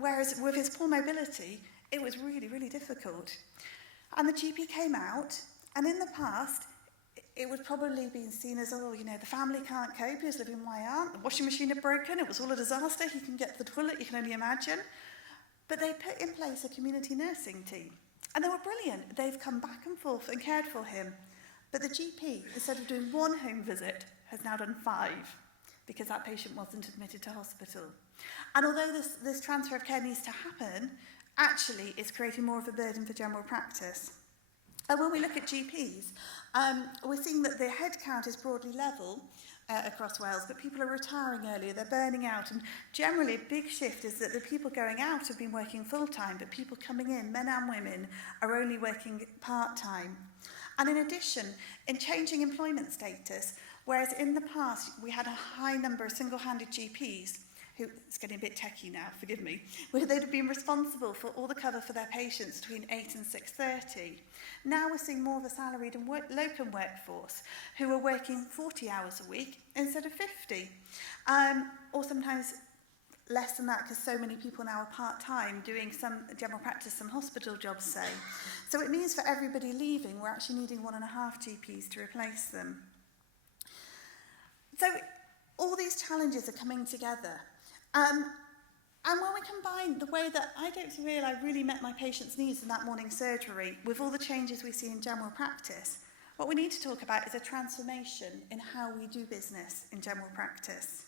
Whereas with his poor mobility, it was really, really difficult. And the GP came out, and in the past, it would probably be seen as, oh, you know, the family can't cope, he was living with my aunt, the washing machine had broken, it was all a disaster, he can get the toilet, you can only imagine. But they put in place a community nursing team, and they were brilliant. They've come back and forth and cared for him. But the GP, instead of doing 1 home visit, has now done 5, because that patient wasn't admitted to hospital. And although this transfer of care needs to happen, actually it's creating more of a burden for general practice. And when we look at GPs, we're seeing that the headcount is broadly level across Wales, but people are retiring earlier, they're burning out, and generally a big shift is that the people going out have been working full-time, but people coming in, men and women, are only working part-time. And in addition, in changing employment status, whereas in the past we had a high number of single-handed GPs, who, it's getting a bit techie now, forgive me, where they'd have been responsible for all the cover for their patients between 8 and 6:30. Now we're seeing more of a salaried and locum workforce who are working 40 hours a week instead of 50. Or sometimes less than that, because so many people now are part-time doing some general practice, some hospital jobs, say. So it means for everybody leaving, we're actually needing 1.5 GPs to replace them. So all these challenges are coming together. And when we combine the way that I don't feel I really met my patient's needs in that morning surgery with all the changes we see in general practice, what we need to talk about is a transformation in how we do business in general practice.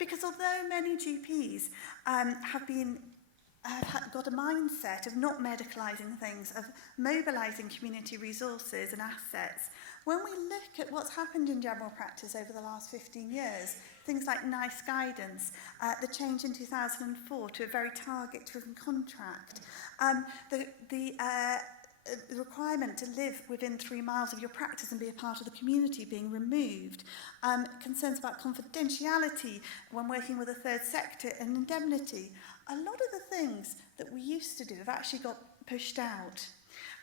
Because although many GPs have got a mindset of not medicalising things, of mobilising community resources and assets, when we look at what's happened in general practice over the last 15 years, things like NICE guidance, the change in 2004 to a very target-driven contract, the requirement to live within 3 miles of your practice and be a part of the community being removed, concerns about confidentiality when working with a third sector and indemnity. A lot of the things that we used to do have actually got pushed out.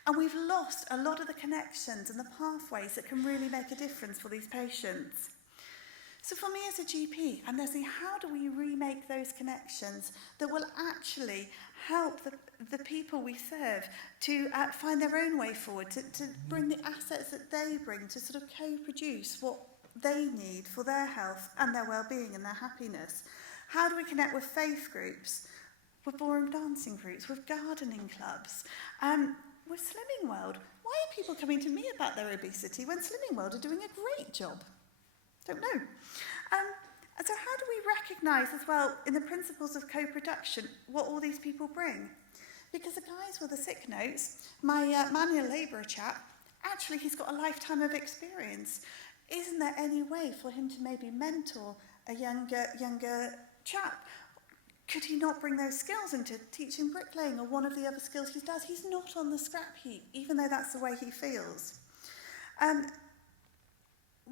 And we've lost a lot of the connections and the pathways that can really make a difference for these patients. So for me as a GP, I'm thinking, how do we remake those connections that will actually help the people we serve to find their own way forward, to bring the assets that they bring, to sort of co-produce what they need for their health and their well-being and their happiness? How do we connect with faith groups, with ballroom dancing groups, with gardening clubs, with Slimming World? Why are people coming to me about their obesity when Slimming World are doing a great job? Don't know. And so how do we recognise as well in the principles of co-production what all these people bring? Because the guys with the sick notes, my manual labourer chap, actually he's got a lifetime of experience. Isn't there any way for him to maybe mentor a younger chap? Could he not bring those skills into teaching bricklaying or one of the other skills he does? He's not on the scrap heap, even though that's the way he feels.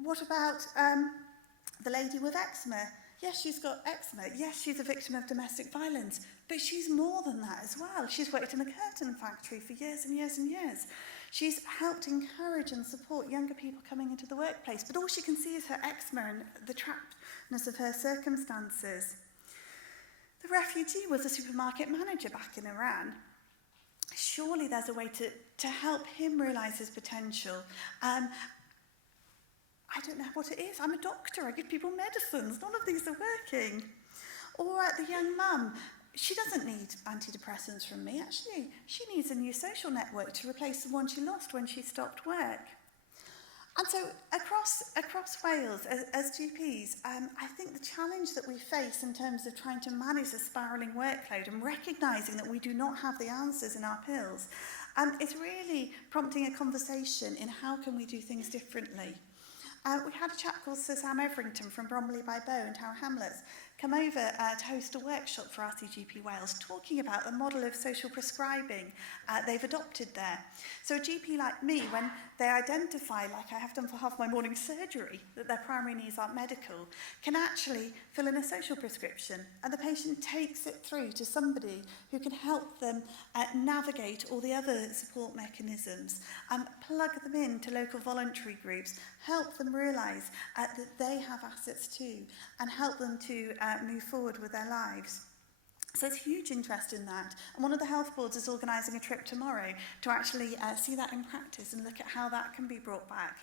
What about the lady with eczema? Yes, she's got eczema. Yes, she's a victim of domestic violence. But she's more than that as well. She's worked in a curtain factory for years and years and years. She's helped encourage and support younger people coming into the workplace. But all she can see is her eczema and the trappedness of her circumstances. The refugee was a supermarket manager back in Iran. Surely there's a way to help him realise his potential. I don't know what it is. I'm a doctor. I give people medicines. None of these are working. Or the young mum, she doesn't need antidepressants from me. Actually, she needs a new social network to replace the one she lost when she stopped work. And so across Wales, as GPs, I think the challenge that we face in terms of trying to manage the spiralling workload and recognising that we do not have the answers in our pills, is really prompting a conversation in how can we do things differently. We had a chap called Sir Sam Everington from Bromley by Bow in Tower Hamlets come over to host a workshop for RCGP Wales talking about the model of social prescribing they've adopted there. So a GP like me, when they identify, like I have done for half my morning surgery, that their primary needs aren't medical, can actually fill in a social prescription, and the patient takes it through to somebody who can help them navigate all the other support mechanisms, plug them into local voluntary groups, help them realise that they have assets too, and help them to move forward with their lives. So there's huge interest in that. And one of the health boards is organising a trip tomorrow to actually see that in practice and look at how that can be brought back.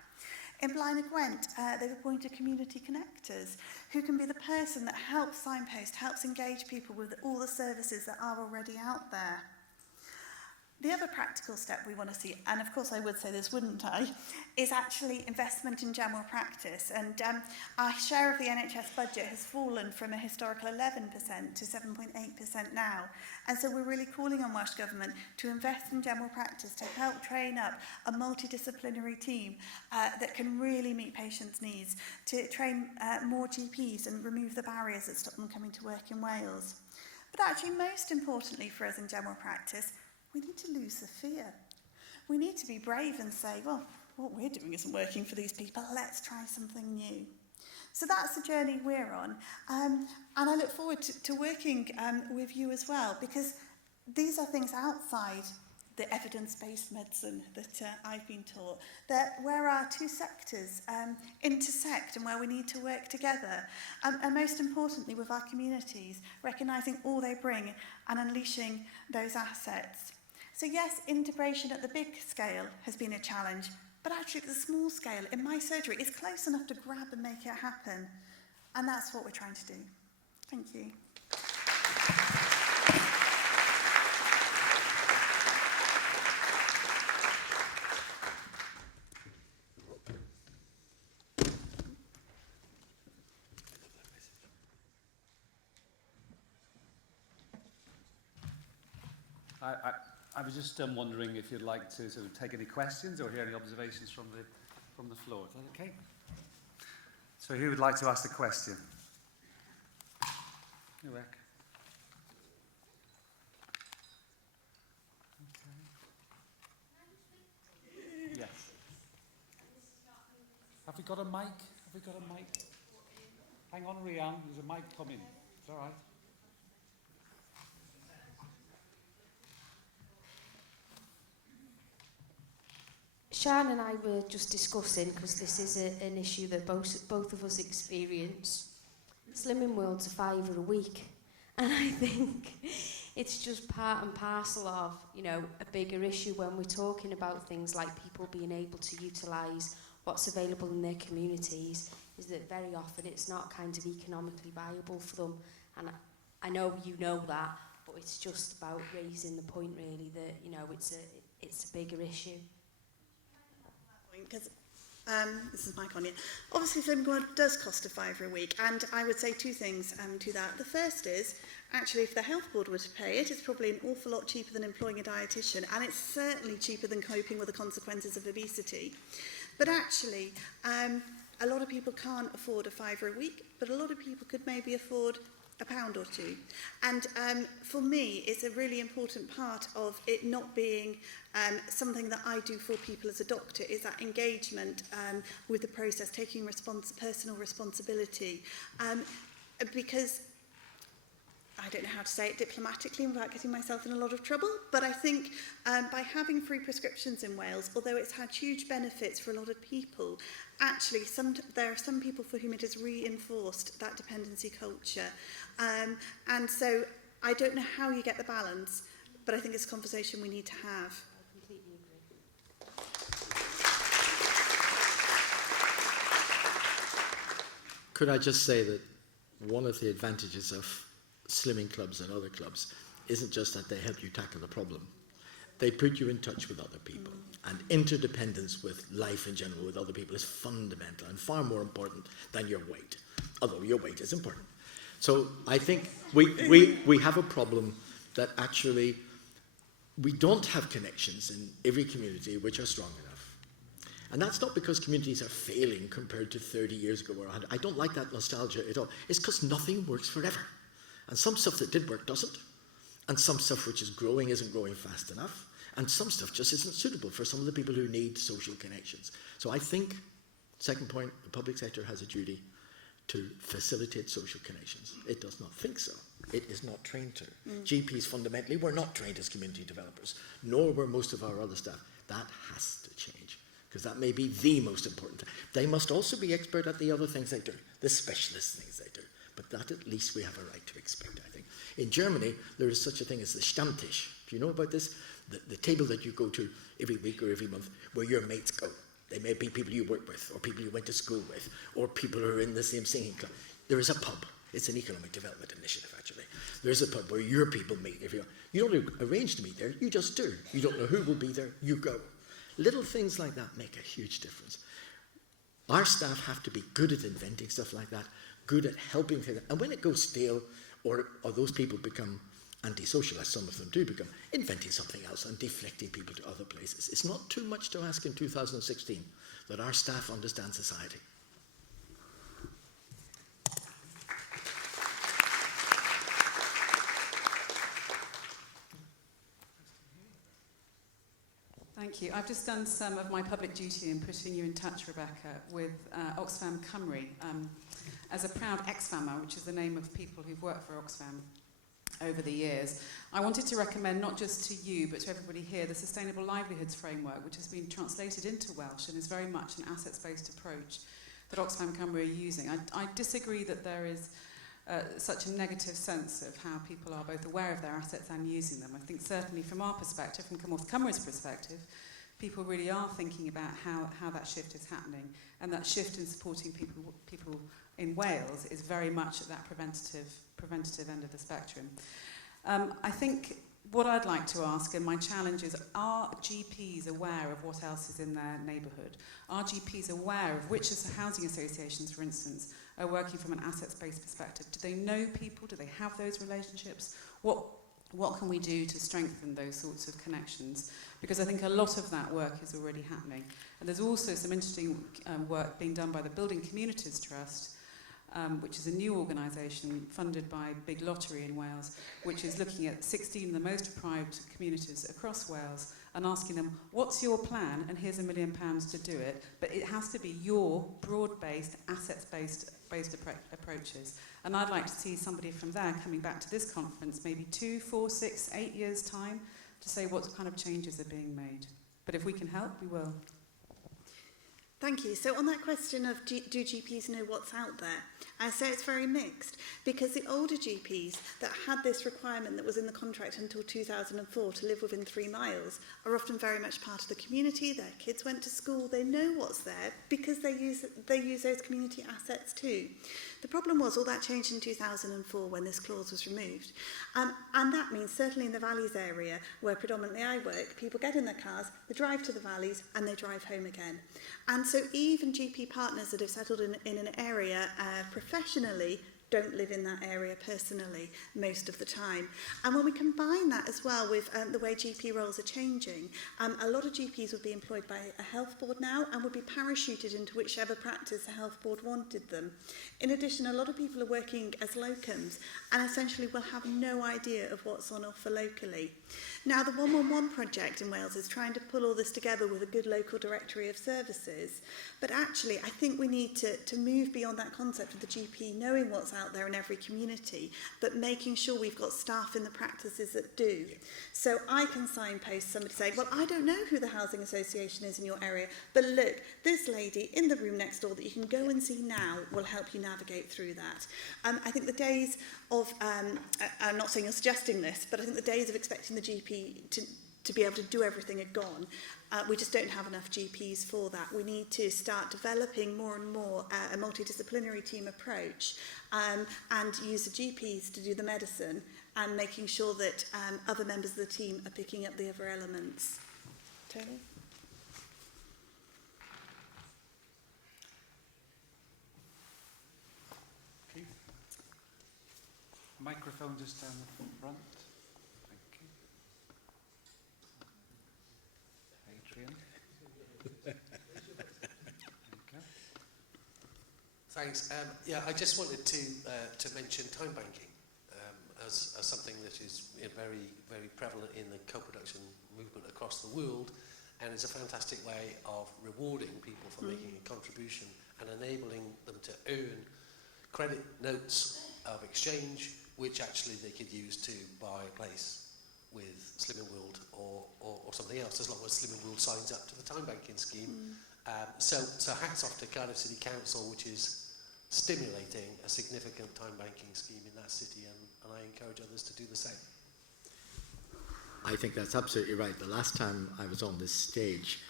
In Blaenau Gwent, they've appointed community connectors who can be the person that helps signpost, helps engage people with all the services that are already out there. The other practical step we want to see, and of course I would say this, wouldn't I, is actually investment in general practice. And our share of the NHS budget has fallen from a historical 11% to 7.8% now. And so we're really calling on Welsh Government to invest in general practice to help train up a multidisciplinary team that can really meet patients' needs, to train more GPs and remove the barriers that stop them coming to work in Wales. But actually, most importantly for us in general practice, we need to lose the fear. We need to be brave and say, well, what we're doing isn't working for these people. Let's try something new. So that's the journey we're on. And I look forward to working with you as well, because these are things outside the evidence-based medicine that I've been taught, that where our two sectors intersect and where we need to work together. And most importantly, with our communities, recognising all they bring and unleashing those assets. So yes, integration at the big scale has been a challenge, but actually at the small scale, in my surgery, it's close enough to grab and make it happen. And that's what we're trying to do. Thank you. I was just wondering if you'd like to sort of take any questions or hear any observations from the floor. Is that okay? So who would like to ask the question? Eric. Okay. Yes. Have we got a mic? Hang on, Rianne. There's a mic coming. It's all right. Sian and I were just discussing, because this is an issue that both of us experience. Slimming World's £5 a week, and I think it's just part and parcel of, you know, a bigger issue when we're talking about things like people being able to utilise what's available in their communities, is that very often it's not kind of economically viable for them. And I know you know that, but it's just about raising the point really that, you know, it's a bigger issue. Because this is Mike on here. Obviously, Slimming World does cost £5 a week, and I would say two things to that. The first is, actually, if the health board were to pay it, it's probably an awful lot cheaper than employing a dietitian, and it's certainly cheaper than coping with the consequences of obesity. But actually, a lot of people can't afford £5 a week, but a lot of people could maybe afford £1 or £2. And for me, it's a really important part of it not being something that I do for people as a doctor, is that engagement with the process, taking personal responsibility. Because I don't know how to say it diplomatically without getting myself in a lot of trouble, but I think by having free prescriptions in Wales, although it's had huge benefits for a lot of people, actually there are some people for whom it has reinforced that dependency culture. And so I don't know how you get the balance, but I think it's a conversation we need to have. I completely agree. Could I just say that one of the advantages of slimming clubs and other clubs isn't just that they help you tackle the problem. They put you in touch with other people. And interdependence with life in general, with other people, is fundamental and far more important than your weight, although your weight is important. So I think we have a problem that actually we don't have connections in every community which are strong enough. And that's not because communities are failing compared to 30 years ago or 100. I don't like that nostalgia at all. It's because nothing works forever. And some stuff that did work doesn't. And some stuff which is growing isn't growing fast enough. And some stuff just isn't suitable for some of the people who need social connections. So I think, second point, the public sector has a duty to facilitate social connections. It does not think so. It is not trained to. GPs fundamentally were not trained as community developers, nor were most of our other staff. That has to change, because that may be the most important. They must also be expert at the other things they do, the specialist things they do. But that at least we have a right to expect, I think. In Germany, there is such a thing as the Stammtisch. Do you know about this? The table that you go to every week or every month, where your mates go. They may be people you work with, or people you went to school with, or people who are in the same singing club. There is a pub. It's an economic development initiative, actually. There's a pub where your people meet. You don't arrange to meet there, you just do. You don't know who will be there, you go. Little things like that make a huge difference. Our staff have to be good at inventing stuff like that, good at helping things. And when it goes stale, or those people become antisocial, as some of them do become, inventing something else and deflecting people to other places. It's not too much to ask in 2016 that our staff understand society. Thank you. I've just done some of my public duty in putting you in touch, Rebecca, with Oxfam Cymru. As a proud ex-fammer, which is the name of people who've worked for Oxfam over the years, I wanted to recommend not just to you but to everybody here the Sustainable Livelihoods Framework, which has been translated into Welsh and is very much an assets-based approach that Oxfam Cymru are using. I disagree that there is such a negative sense of how people are both aware of their assets and using them. I think certainly from our perspective, from Commonwealth Cymru's perspective, people really are thinking about how that shift is happening, and that shift in supporting people in Wales is very much at that preventative end of the spectrum. I think what I'd like to ask, and my challenge is, are GPs aware of what else is in their neighbourhood? Are GPs aware of which housing associations, for instance, are working from an assets-based perspective? Do they know people? Do they have those relationships? What can we do to strengthen those sorts of connections? Because I think a lot of that work is already happening. And there's also some interesting work being done by the Building Communities Trust, which is a new organisation funded by Big Lottery in Wales, which is looking at 16 of the most deprived communities across Wales and asking them, what's your plan? And here's £1 million to do it. But it has to be your broad-based, assets-based approaches. And I'd like to see somebody from there coming back to this conference maybe 2, 4, 6, 8 years' time to say what kind of changes are being made. But if we can help, we will. Thank you. So on that question of do GPs know what's out there, I say it's very mixed, because the older GPs that had this requirement that was in the contract until 2004 to live within 3 miles are often very much part of the community. Their kids went to school, they know what's there because they use those community assets too. The problem was all that changed in 2004 when this clause was removed. And that means certainly in the Valleys area, where predominantly I work, people get in their cars, they drive to the Valleys and they drive home again. And so even GP partners that have settled in an area professionally don't live in that area personally most of the time. And when we combine that as well with the way GP roles are changing, a lot of GPs would be employed by a health board now and would be parachuted into whichever practice the health board wanted them. In addition, a lot of people are working as locums and essentially will have no idea of what's on offer locally. Now, the 111 project in Wales is trying to pull all this together with a good local directory of services. But actually, I think we need to move beyond that concept of the GP knowing what's out there in every community, but making sure we've got staff in the practices that do. So I can signpost somebody saying, well, I don't know who the housing association is in your area, but look, this lady in the room next door that you can go and see now will help you navigate through that. I think the days of, I'm not saying you're suggesting this, but I think the days of expecting the GP to be able to do everything are gone. We just don't have enough GPs for that. We need to start developing more and more a multidisciplinary team approach and use the GPs to do the medicine and making sure that other members of the team are picking up the other elements. Tony? Keith? Microphone just down the front. Thanks. Yeah, I just wanted to mention time banking as something that is very, very prevalent in the co-production movement across the world, and is a fantastic way of rewarding people for making a contribution and enabling them to earn credit notes of exchange, which actually they could use to buy a place with Slimming World or something else, as long as Slimming World signs up to the time banking scheme. So hats off to Cardiff City Council, which is stimulating a significant time banking scheme in that city, and I encourage others to do the same. I think that's absolutely right. The last time I was on this stage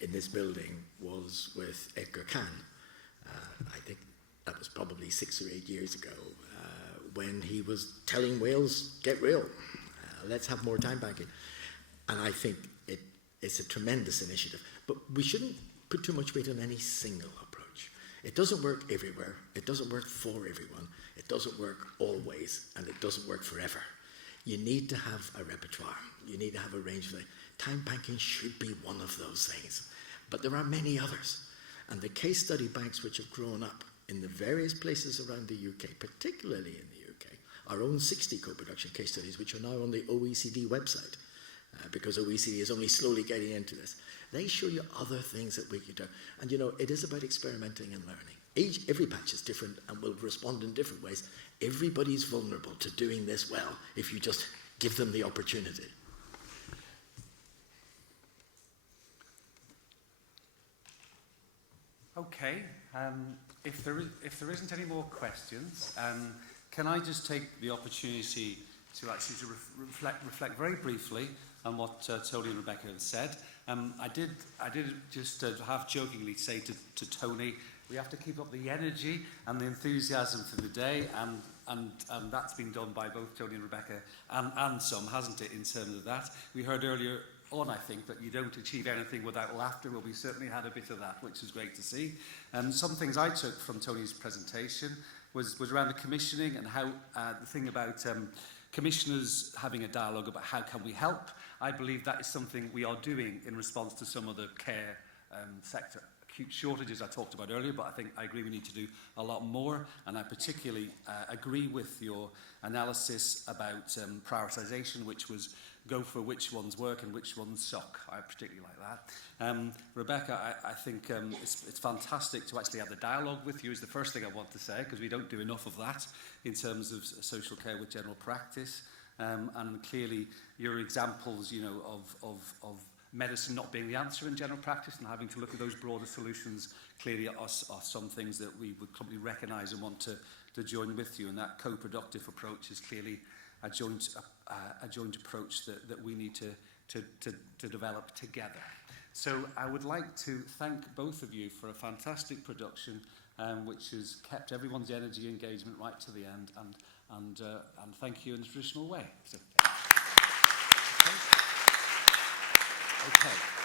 in this building was with Edgar Kahn. I think that was probably 6 or 8 years ago, when he was telling Wales, get real, let's have more time banking. And I think it's a tremendous initiative. But we shouldn't put too much weight on any single approach. It doesn't work everywhere. It doesn't work for everyone. It doesn't work always, and it doesn't work forever. You need to have a repertoire. You need to have a range of things. Time banking should be one of those things. But there are many others. And the case study banks which have grown up in the various places around the UK, particularly in the UK, our own 60 co-production case studies, which are now on the OECD website, because OECD is only slowly getting into this. They show you other things that we could do. And you know, it is about experimenting and learning. Every patch is different and will respond in different ways. Everybody's vulnerable to doing this well if you just give them the opportunity. Okay, if there isn't any more questions, can I just take the opportunity to actually reflect very briefly on what Tony and Rebecca have said. I did just half jokingly say to Tony, we have to keep up the energy and the enthusiasm for the day, and that's been done by both Tony and Rebecca and some, hasn't it, in terms of that. We heard earlier on, I think, that you don't achieve anything without laughter. Well, we certainly had a bit of that, which is great to see. Some things I took from Tony's presentation was around the commissioning and how the thing about commissioners having a dialogue about how can we help. I believe that is something we are doing in response to some of the care sector acute shortages I talked about earlier, but I agree we need to do a lot more, and I particularly agree with your analysis about prioritisation, which was go for which ones work and which ones suck. I particularly like that. Rebecca, I think it's fantastic to actually have the dialogue with you is the first thing I want to say, because we don't do enough of that in terms of social care with general practice. And clearly your examples, you know, of medicine not being the answer in general practice and having to look at those broader solutions clearly are some things that we would probably recognise and want to join with you. And that co-productive approach is clearly a joint approach that we need to develop together. So I would like to thank both of you for a fantastic production, which has kept everyone's energy engagement right to the end, and thank you in the traditional way. So, okay.